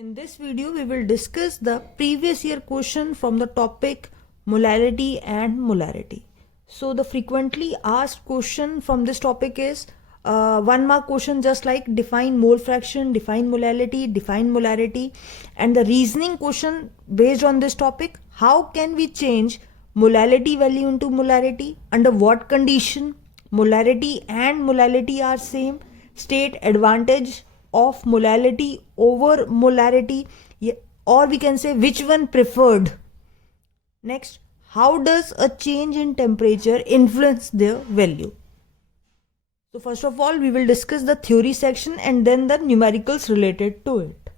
In this video, we will discuss the previous year question from the topic molality and molarity. So the frequently asked question from this topic is 1 mark question, just like define mole fraction, define molarity, and the reasoning question based on this topic: how can we change molality value into molarity, under what condition molarity and molality are same, state advantage of molality over molarity, or we can say which one preferred. Next, how does a change in temperature influence their value? So first of all, we will discuss the theory section and then the numericals related to it.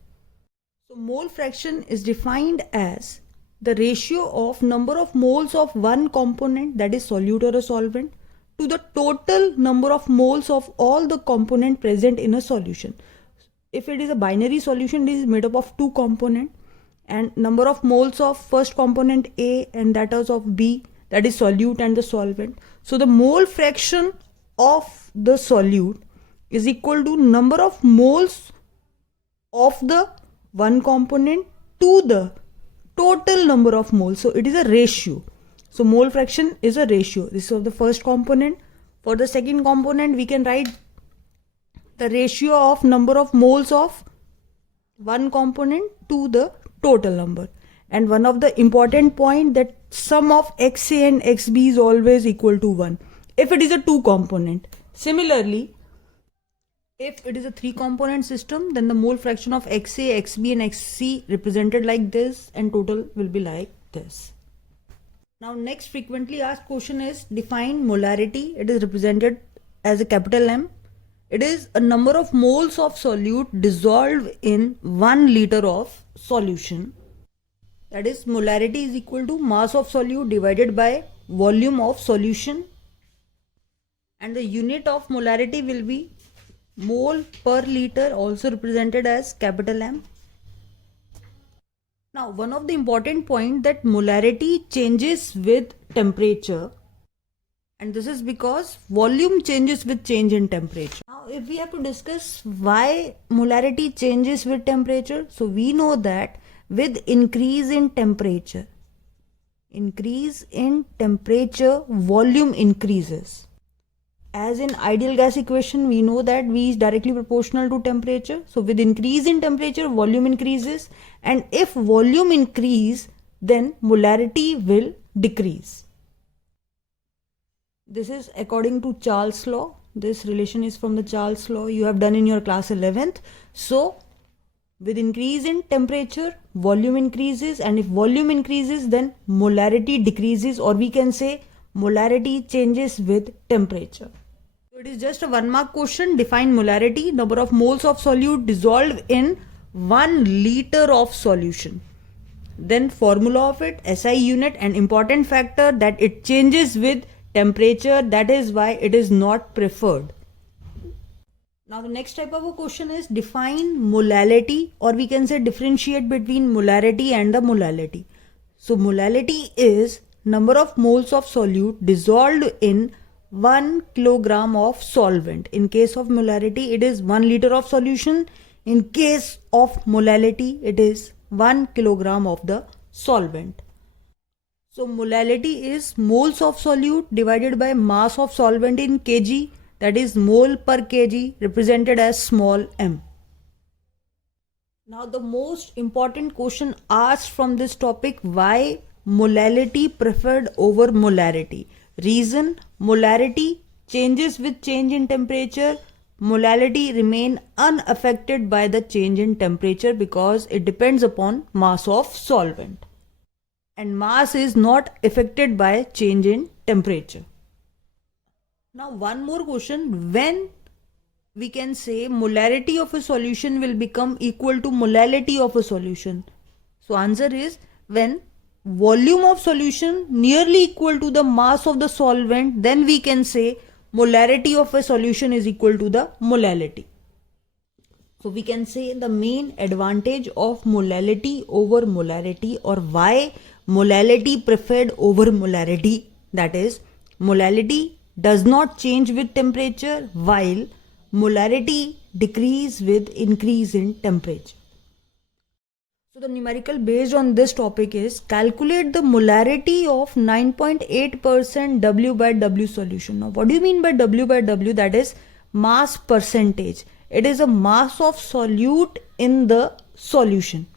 So mole fraction is defined as the ratio of number of moles of one component, that is solute or a solvent, to the total number of moles of all the component present in a solution. If it is a binary solution, it is made up of two components, and number of moles of first component A and that is of B, that is solute and the solvent. So the mole fraction of the solute is equal to number of moles of the one component to the total number of moles. So it is a ratio. So mole fraction is a ratio. This is of the first component. For the second component, we can write the ratio of number of moles of one component to the total number. And one of the important point, that sum of XA and XB is always equal to 1 if it is a two component. Similarly, if it is a three component system, then the mole fraction of XA, XB and XC represented like this, and total will be like this. Now next frequently asked question is define molarity. It is represented as a capital M. It is a number of moles of solute dissolved in 1 liter of solution. That is, molarity is equal to mass of solute divided by volume of solution. And the unit of molarity will be mole per liter, also represented as capital M. Now, one of the important point, that molarity changes with temperature. And this is because volume changes with change in temperature. Now, if we have to discuss why molarity changes with temperature, so we know that with increase in temperature, volume increases. As in ideal gas equation, we know that V is directly proportional to temperature. So with increase in temperature, volume increases. And if volume increase, then molarity will decrease. This is according to Charles' law. This relation is from the Charles' law you have done in your class 11th. So with increase in temperature, volume increases, and if volume increases, then molarity decreases, or we can say molarity changes with temperature. So it is just a 1 mark question. Define molarity, number of moles of solute dissolved in 1 liter of solution. Then formula of it, SI unit, and important factor that it changes with temperature, that is why it is not preferred. Now the next type of a question is define molality, or we can say differentiate between molarity and the molality. So molality is number of moles of solute dissolved in 1 kilogram of solvent. In case of molarity, it is 1 liter of solution. In case of molality, it is 1 kilogram of the solvent. So molality is moles of solute divided by mass of solvent in kg, that is mole per kg, represented as small m. Now the most important question asked from this topic: why molality preferred over molarity? Reason: molarity changes with change in temperature. Molality remain unaffected by the change in temperature because it depends upon mass of solvent. And mass is not affected by change in temperature. Now one more question: when we can say molarity of a solution will become equal to molality of a solution? So answer is when volume of solution nearly equal to the mass of the solvent, then we can say molarity of a solution is equal to the molality. So we can say the main advantage of molality over molarity, or why molality preferred over molarity, that is, molality does not change with temperature while molarity decrease with increase in temperature. the numerical based on this topic is calculate the molarity of 9.8% W by W solution. Now, what do you mean by W by W? That is mass percentage. It is a mass of solute in the solution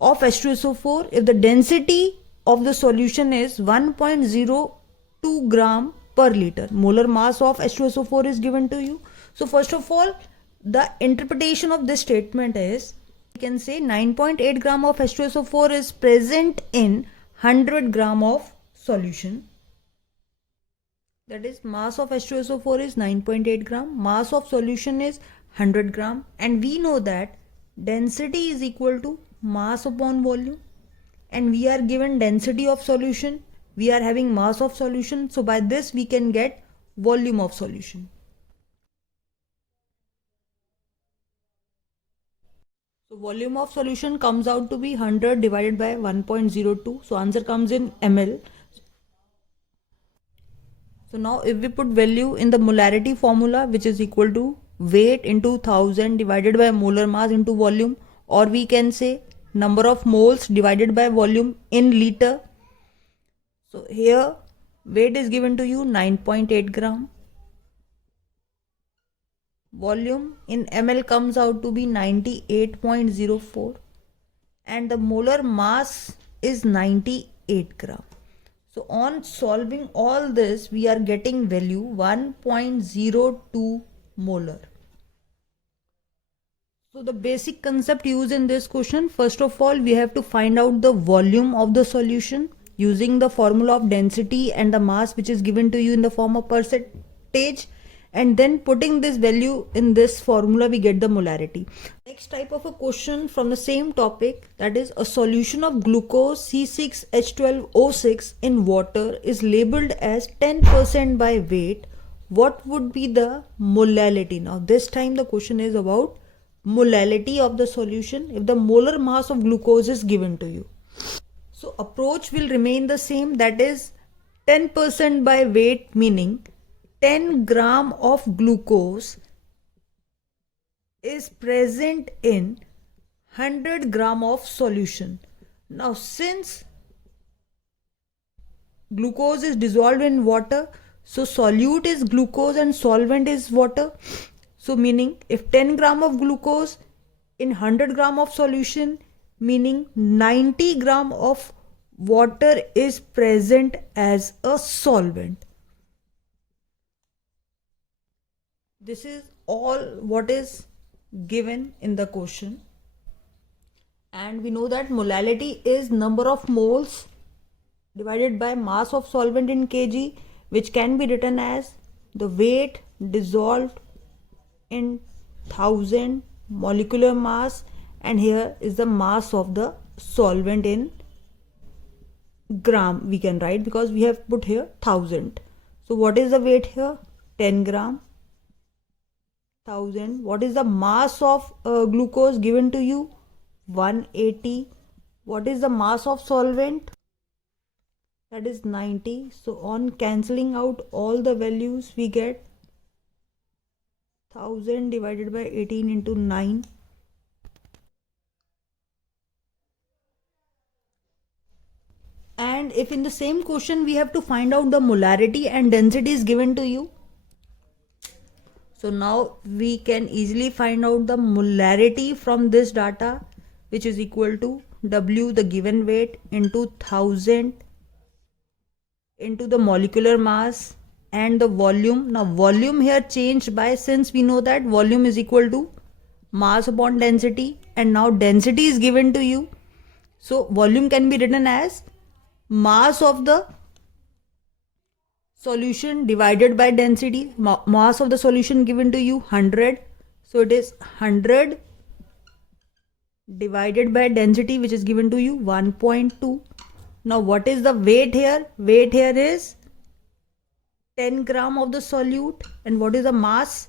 of H2SO4 if the density of the solution is 1.02 gram per liter. Molar mass of H2SO4 is given to you. So first of all, the interpretation of this statement is, we can say 9.8 gram of H2SO4 is present in 100 gram of solution. That is, mass of H2SO4 is 9.8 gram, mass of solution is 100 gram, and we know that density is equal to mass upon volume, and we are given density of solution, we are having mass of solution, so by this we can get volume of solution. So volume of solution comes out to be 100 divided by 1.02. So answer comes in ml. So now if we put value in the molarity formula, which is equal to weight into 1000 divided by molar mass into volume, or we can say number of moles divided by volume in liter. So here weight is given to you 9.8 gram. Volume in ml comes out to be 98.04 and the molar mass is 98 gram. So on solving all this, we are getting value 1.02 molar. So the basic concept used in this question, first of all, we have to find out the volume of the solution using the formula of density and the mass, which is given to you in the form of percentage, and then putting this value in this formula, we get the molarity. Next type of a question from the same topic, that is a solution of glucose C6H12O6 in water is labeled as 10% by weight. What would be the molality? Now this time the question is about molality of the solution if the molar mass of glucose is given to you. So approach will remain the same, that is 10% by weight, meaning 10 gram of glucose is present in 100 gram of solution. Now since glucose is dissolved in water, so solute is glucose and solvent is water. So meaning if 10 gram of glucose in 100 gram of solution, meaning 90 gram of water is present as a solvent. This is all what is given in the question. And we know that molality is number of moles divided by mass of solvent in kg, which can be written as the weight dissolved in 1000 molecular mass, and here is the mass of the solvent in gram we can write because we have put here 1000. So what is the weight here? 10 gram. 1000. What is the mass of glucose given to you? 180. What is the mass of solvent? That is 90. So on cancelling out all the values, we get 1000 divided by 18 into 9. And if in the same question we have to find out the molarity and density is given to you, so now we can easily find out the molarity from this data, which is equal to W, the given weight, into 1000 into the molecular mass and the volume. Now volume here changed by, since we know that volume is equal to mass upon density, and now density is given to you. So volume can be written as mass of the solution divided by density. Mass of the solution given to you 100, so it is 100 divided by density, which is given to you 1.2. Now what is the weight here? Weight here is 10 gram of the solute, and what is the mass?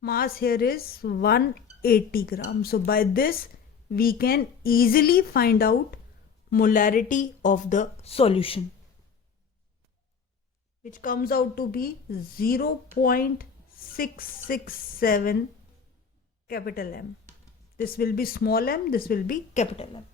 Mass here is 180 grams. So by this we can easily find out molarity of the solution, which comes out to be 0.667 capital M. This will be small m, this will be capital M.